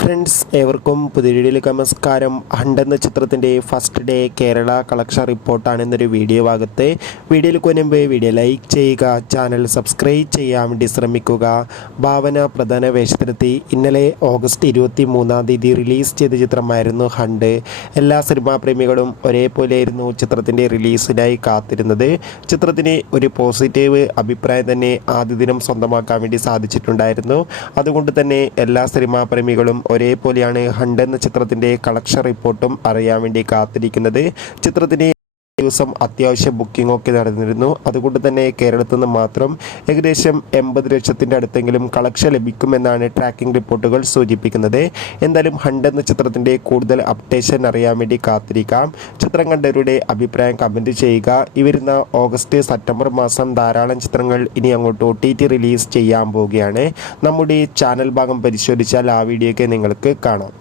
Friends ഏവർക്കും പുതിയ വീഡിയോയിലേക്ക് നമസ്കാരം. ഹണ്ട് എന്ന ചിത്രത്തിൻ്റെ ഫസ്റ്റ് ഡേ കേരള കളക്ഷൻ റിപ്പോർട്ടാണ് എന്നൊരു വീഡിയോ ഭാഗത്ത്. വീഡിയോയിലേക്ക് മുൻപ് വീഡിയോ ലൈക്ക് ചെയ്യുക, ചാനൽ സബ്സ്ക്രൈബ് ചെയ്യാൻ വേണ്ടി ശ്രമിക്കുക. ഭാവന പ്രധാന വേഷത്തിലെത്തി. ഇന്നലെ ഓഗസ്റ്റ് 23 റിലീസ് ചെയ്ത ചിത്രമായിരുന്നു ഹണ്ട്. എല്ലാ സിനിമാ പ്രേമികളും ഒരേപോലെയായിരുന്നു ചിത്രത്തിൻ്റെ റിലീസിനായി കാത്തിരുന്നത്. ചിത്രത്തിന് ഒരു പോസിറ്റീവ് അഭിപ്രായം തന്നെ ആദ്യ ദിനം സ്വന്തമാക്കാൻ വേണ്ടി സാധിച്ചിട്ടുണ്ടായിരുന്നു. അതുകൊണ്ട് തന്നെ എല്ലാ സിനിമാ പ്രേമികളും ഒരേപോലെയാണ് ഹണ്ട് എന്ന ചിത്രത്തിൻ്റെ കളക്ഷൻ റിപ്പോർട്ടും അറിയാൻ വേണ്ടി കാത്തിരിക്കുന്നത്. ചിത്രത്തിന് ദിവസം അത്യാവശ്യം ബുക്കിംഗ് ഒക്കെ നടന്നിരുന്നു. അതുകൊണ്ട് തന്നെ കേരളത്തിൽ നിന്ന് മാത്രം ഏകദേശം 80 ലക്ഷത്തിൻ്റെ അടുത്തെങ്കിലും കളക്ഷൻ ലഭിക്കുമെന്നാണ് ട്രാക്കിംഗ് റിപ്പോർട്ടുകൾ സൂചിപ്പിക്കുന്നത്. എന്തായാലും ഹണ്ട് എന്ന ചിത്രത്തിൻ്റെ കൂടുതൽ അപ്ഡേഷൻ അറിയാൻ വേണ്ടി കാത്തിരിക്കാം. ചിത്രം കണ്ടവരുടെ അഭിപ്രായം കമൻറ്റ് ചെയ്യുക. ഈ വരുന്ന ഓഗസ്റ്റ് സെപ്റ്റംബർ മാസം ധാരാളം ചിത്രങ്ങൾ ഇനി അങ്ങോട്ട് OTT റിലീസ് ചെയ്യാൻ പോവുകയാണ്. നമ്മുടെ ചാനൽ ഭാഗം പരിശോധിച്ചാൽ ആ വീഡിയോ ഒക്കെ നിങ്ങൾക്ക് കാണാം.